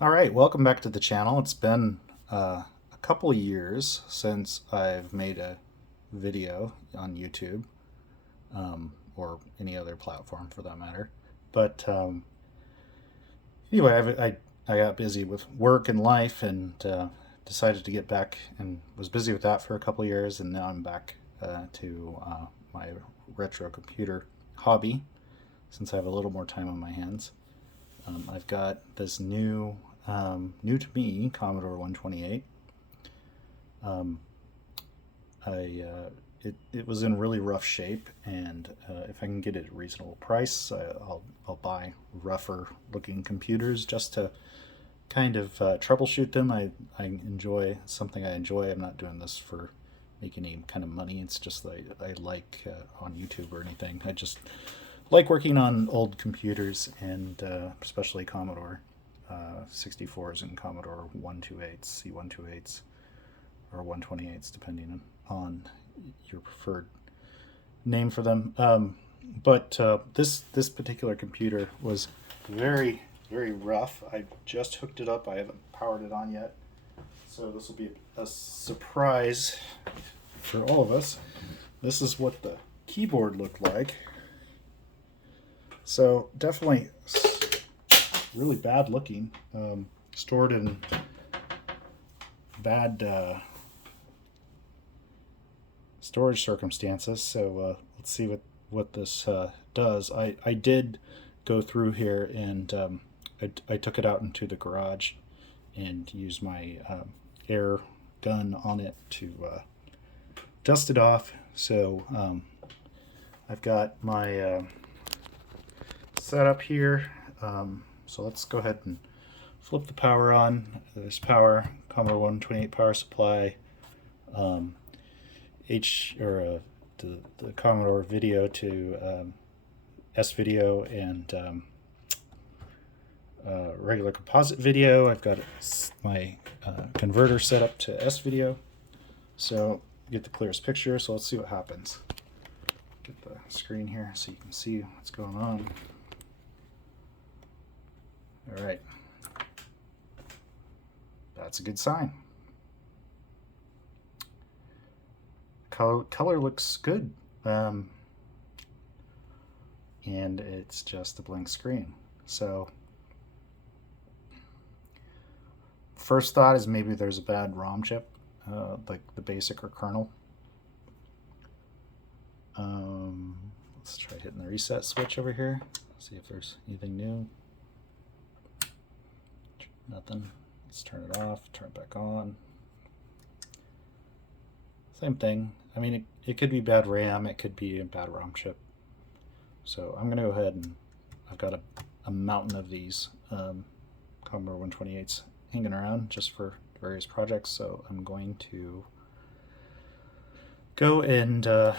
All right, welcome back to the channel. It's been a couple of years since I've made a video on YouTube or any other platform for that matter. But anyway, I got busy with work and life and decided to get back and was busy with that for a couple of years. And now I'm back to my retro computer hobby since I have a little more time on my hands. I've got this new to me Commodore 128. Um, it was in really rough shape, and if I can get it at a reasonable price, I'll buy rougher looking computers just to kind of troubleshoot them. I enjoy something I enjoy. I'm not doing this for making any kind of money. It's just that I like on YouTube or anything. I just like working on old computers and especially Commodore 64s and Commodore 128s, C128s, or 128s, depending on your preferred name for them. But this particular computer was very rough. I just hooked it up. I haven't powered it on yet, so this will be a surprise for all of us. This is what the keyboard looked like. So definitely really bad looking, stored in bad storage circumstances. So let's see what this does. I did go through here and I took it out into the garage and used my air gun on it to dust it off. So I've got my setup here. So let's go ahead and flip the power on. There's power, Commodore 128 power supply, the Commodore video to S video and regular composite video. I've got my converter set up to S video, so get the clearest picture. So let's see what happens. Get the screen here so you can see what's going on. All right, that's a good sign. Color looks good, and it's just a blank screen. So first thought is maybe there's a bad ROM chip, like the basic or kernel. Let's try hitting the reset switch over here, see if there's anything new. Nothing. Let's turn it off, turn it back on. Same thing. I mean, it could be bad RAM, it could be a bad ROM chip. So I'm going to go ahead and I've got a mountain of these Commodore 128s hanging around just for various projects. So I'm going to go and go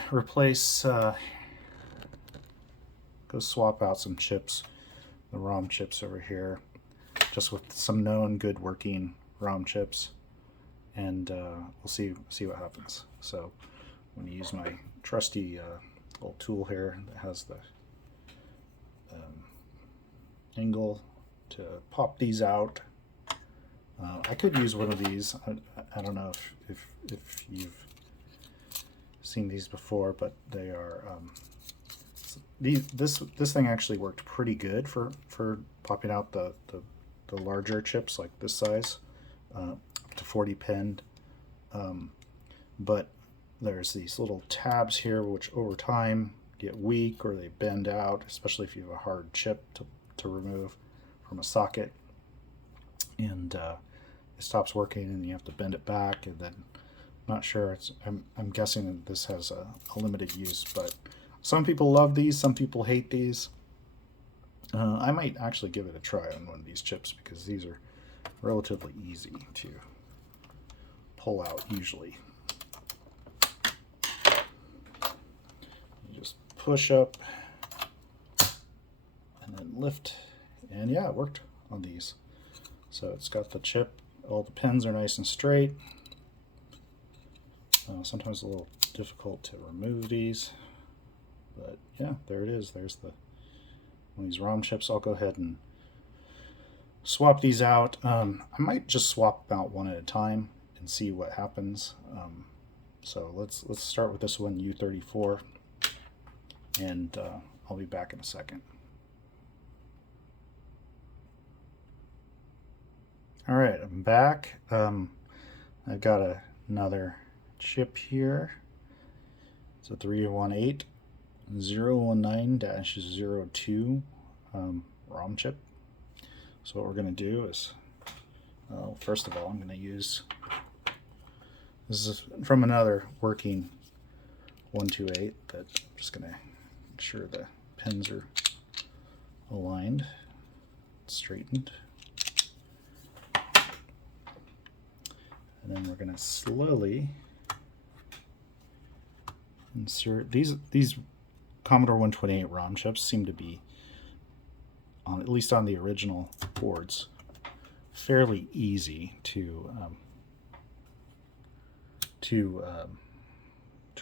swap out some chips, the ROM chips over here, just with some known good working ROM chips, and we'll see what happens. So I'm going to use my trusty little tool here that has the angle to pop these out. I could use one of these. I don't know if you've seen these before, but they are this thing actually worked pretty good for popping out the larger chips like this size, up to 40 pin. But there's these little tabs here which over time get weak or they bend out, especially if you have a hard chip to remove from a socket, and it stops working and you have to bend it back. And then I'm not sure, I'm guessing that this has a limited use, but some people love these, some people hate these. I might actually give it a try on one of these chips because these are relatively easy to pull out usually. You just push up and then lift, and yeah, it worked on these. So it's got the chip, all the pins are nice and straight. Sometimes a little difficult to remove these, but yeah, there it is. There's one of these ROM chips. I'll go ahead and swap these out. I might just swap them out one at a time and see what happens. So let's start with this one, U34, and I'll be back in a second. All right, I'm back. I've got another chip here. It's a 318-019-02 ROM chip. So what we're going to do is, first of all, I'm going to use, this is from another working 128 that I'm just going to make sure the pins are aligned, straightened. And then we're going to slowly insert these Commodore 128 ROM chips seem to be, at least on the original boards, fairly easy to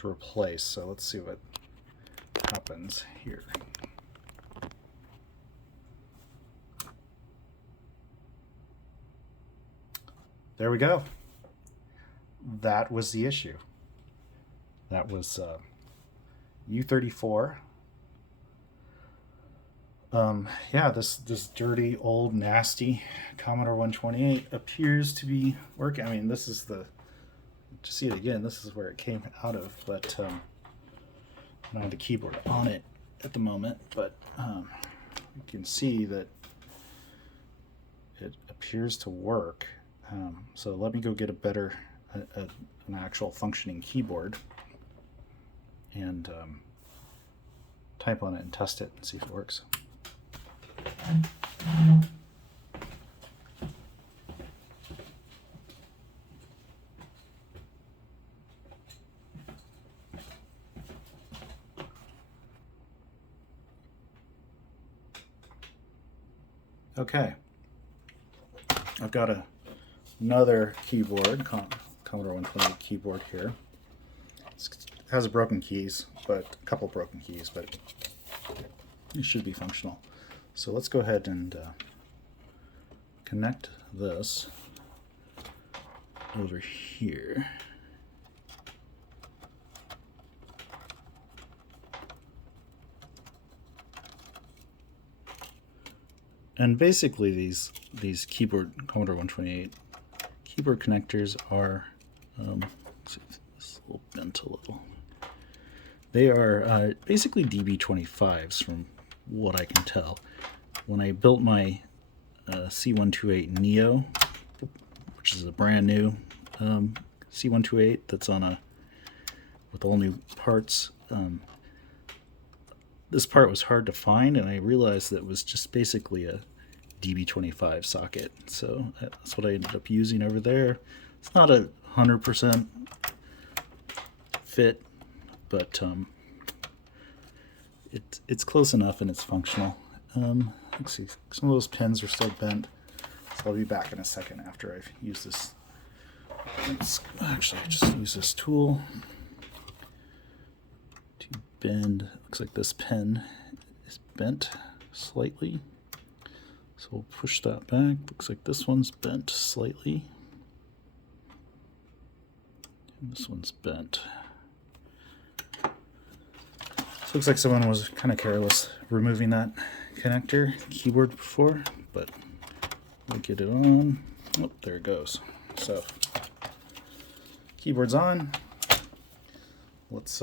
replace. So let's see what happens here. There we go. That was the issue. That was U34. Yeah, this dirty, old, nasty Commodore 128 appears to be working. I mean, this is to see it again, this is where it came out of, but I don't have the keyboard on it at the moment, but you can see that it appears to work. So let me go get an actual functioning keyboard and type on it and test it and see if it works. Okay, I've got another keyboard, Commodore 128 keyboard here. It has broken keys, but a couple broken keys, but it should be functional. So let's go ahead and connect this over here. And basically these Commodore 128 keyboard connectors are, let's see if this is a little bent a little. They are basically DB25s from what I can tell. When I built my C128 Neo, which is a brand new C128 that's with all new parts, this part was hard to find, and I realized that it was just basically a DB25 socket. So that's what I ended up using over there. It's not 100% fit, but it's close enough and it's functional. Let's see, some of those pins are still bent, so I'll be back in a second after I've used this. Let's actually just use this tool to bend. Looks like this pin is bent slightly, so we'll push that back. Looks like this one's bent slightly, and this one's bent. Looks like someone was kind of careless removing that connector keyboard before, but we'll get it on. Oh, there it goes. So, keyboard's on. Let's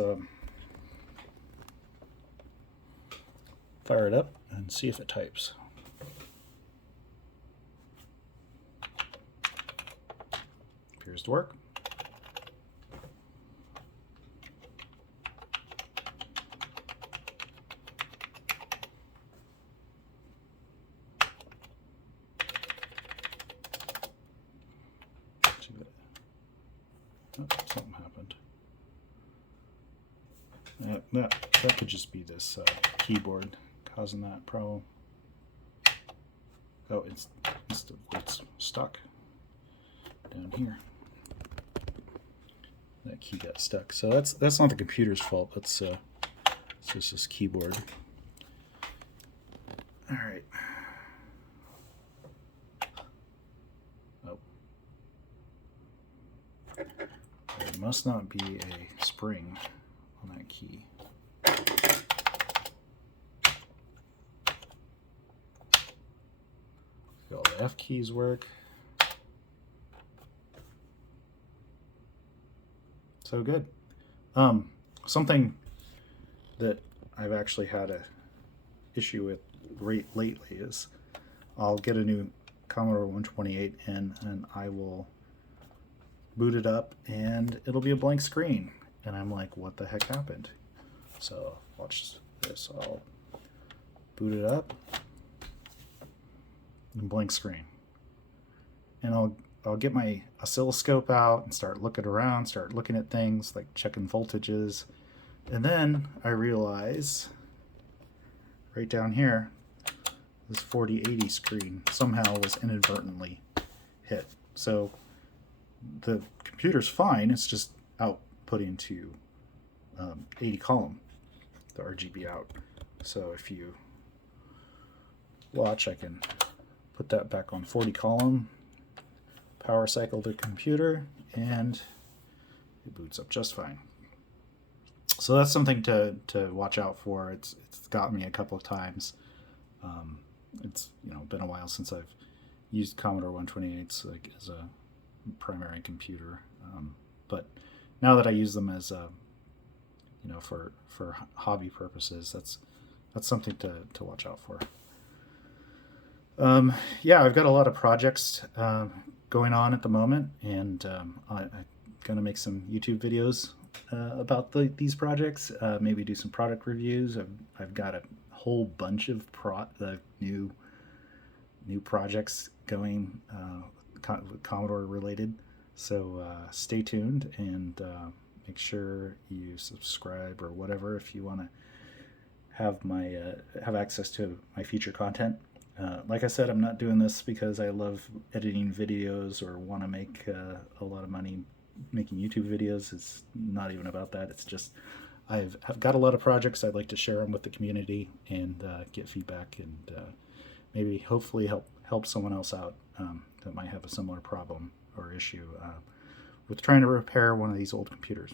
fire it up and see if it types. Appears to work. Oh, something happened. That could just be this keyboard causing that problem. Oh, it's stuck down here. That key got stuck. So that's not the computer's fault. It's just this keyboard. All right. must not be a spring on that key. All the F keys work. So good. Something that I've actually had a issue with lately is I'll get a new Commodore 128 in and I will boot it up and it'll be a blank screen. And I'm like, what the heck happened? So watch this. I'll boot it up and blank screen. And I'll get my oscilloscope out and start looking around, start looking at things, like checking voltages. And then I realize right down here, this 4080 screen somehow was inadvertently hit. So the computer's fine, it's just outputting to 80 column, the RGB out. So if you watch, I can put that back on 40 column, power cycle the computer, and it boots up just fine. So that's something to watch out for. It's got me a couple of times. It's been a while since I've used Commodore 128s like as a primary computer, but now that I use them as for hobby purposes, that's something to watch out for. Yeah, I've got a lot of projects going on at the moment, and I'm going to make some YouTube videos about these projects, maybe do some product reviews. I've got a whole bunch of new projects going, Commodore related, so stay tuned and make sure you subscribe or whatever if you want to have access to my future content. Like I said, I'm not doing this because I love editing videos or want to make a lot of money making YouTube videos. It's not even about that. It's just I've got a lot of projects. I'd like to share them with the community and get feedback and maybe hopefully help someone else out that might have a similar problem or issue with trying to repair one of these old computers.